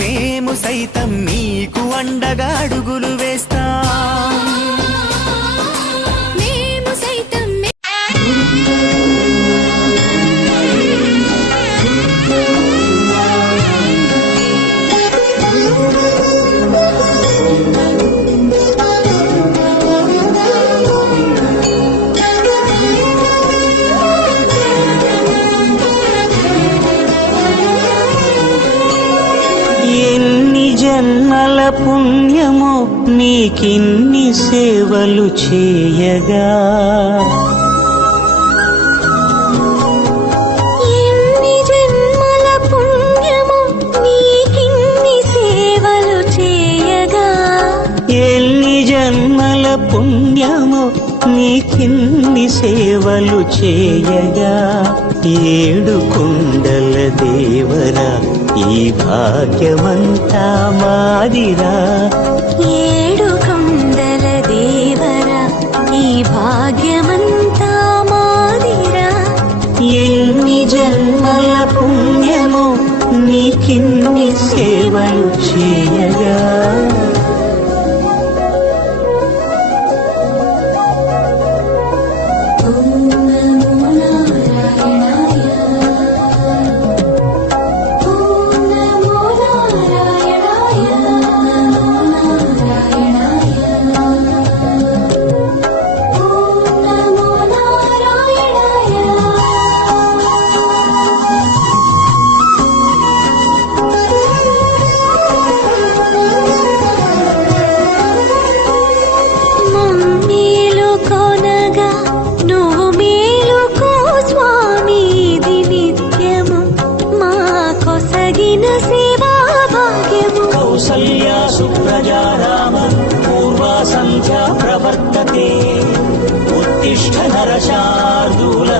మేము సైతం నీకు అండగా అడుగులు వేస్తాం. మేము సైతం జన్మల పుణ్యము నీకిన్ని సేవలు చేయగా, ఎన్ని జన్మల పుణ్యము నీకిన్ని సేవలు చేయగా, ఎన్ని జన్మల పుణ్యము నీకిన్ని సేవలు చేయగా, ఏడు కుండల దేవరా ఈ భాగ్యమంతా మాదిరా, ఏడు కొండల దేవరా ఈ భాగ్యమంతా మాదిరా, ఎన్ని జన్మల పుణ్యము నీకిన్ని సేవలు చేయగా. కౌసల్యా సుప్రజా రామ పూర్వా సంధ్యా ప్రవర్తతే, ఉత్తిష్ఠ నరశార్దూల